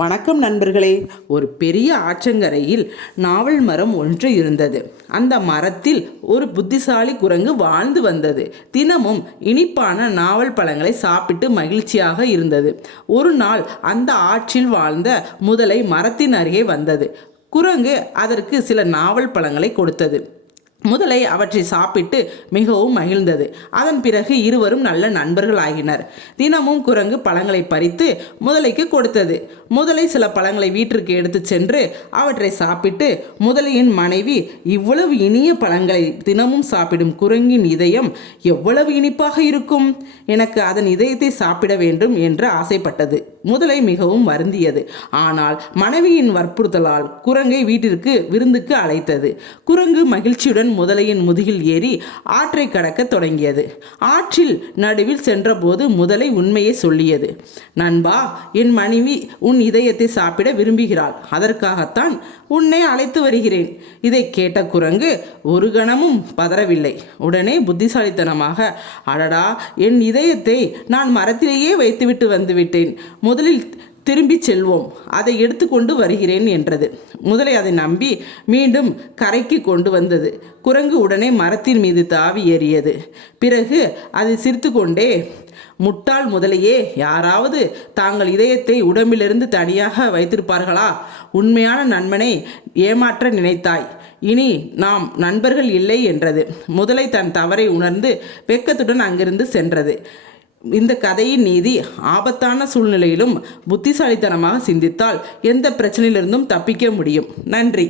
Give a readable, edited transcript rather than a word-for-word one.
வணக்கம் நண்பர்களே. ஒரு பெரிய ஆற்றங்கரையில் நாவல் மரம் ஒன்று இருந்தது. அந்த மரத்தில் ஒரு புத்திசாலி குரங்கு வாழ்ந்து வந்தது. தினமும் இனிப்பான நாவல் பழங்களை சாப்பிட்டு மகிழ்ச்சியாக இருந்தது. ஒரு நாள் அந்த ஆற்றில் வாழ்ந்த முதலை மரத்தின் அருகே வந்தது. குரங்கு அதற்கு சில நாவல் பழங்களை கொடுத்தது. முதலை அவற்றை சாப்பிட்டு மிகவும் மகிழ்ந்தது. அதன் பிறகு இருவரும் நல்ல நண்பர்கள் ஆகினர். தினமும் குரங்கு பழங்களை பறித்து முதலைக்கு கொடுத்தது. முதலை சில பழங்களை வீட்டிற்கு எடுத்து சென்று அவற்றை சாப்பிட்டு, முதலையின் மனைவி, இவ்வளவு இனிய பழங்களை தினமும் சாப்பிடும் குரங்கின் இதயம் எவ்வளவு இனிப்பாக இருக்கும், எனக்கு அதன் இதயத்தை சாப்பிட வேண்டும் என்று ஆசைப்பட்டது. முதலை மிகவும் வருந்தியது. ஆனால் மனைவியின் வற்புறுத்தலால் குரங்கை வீட்டிற்கு விருந்துக்கு அழைத்தது. குரங்கு மகிழ்ச்சியுடன் முதலையின் முதுகில் ஏறி ஆற்றை கடக்க தொடங்கியது. ஆற்றில் நடுவில் சென்றபோது முதலை உண்மையை சொல்லியது. நண்பா, என் மனைவி உன் இதயத்தை சாப்பிட விரும்புகிறாள். அதற்காகத்தான் உன்னை அழைத்து வருகிறேன். இதை கேட்ட குரங்கு ஒரு கணமும் பதறவில்லை. உடனே புத்திசாலித்தனமாக, அடடா, என் இதயத்தை நான் மரத்திலேயே வைத்துவிட்டு வந்துவிட்டேன். முதலில் திரும்பி செல்வோம், அதை எடுத்துக்கொண்டு வருகிறேன் என்றது. முதலை அதை நம்பி மீண்டும் கரைக்கு கொண்டு வந்தது. குரங்கு உடனே மரத்தின் மீது தாவி ஏறியது. பிறகு அது சிரித்து கொண்டே, முட்டாள் முதலையே, யாராவது தாங்கள் இதயத்தை உடம்பிலிருந்து தனியாக வைத்திருப்பார்களா? உண்மையான நண்பனை ஏமாற்ற நினைத்தாய். இனி நாம் நண்பர்கள் இல்லை என்றது. முதலை தன் தவறை உணர்ந்து வெட்கத்துடன் அங்கிருந்து சென்றது. இந்த கதையின் நீதி, ஆபத்தான சூழ்நிலையிலும் புத்திசாலித்தனமாக சிந்தித்தால் எந்த பிரச்சனையிலிருந்தும் தப்பிக்க முடியும். நன்றி.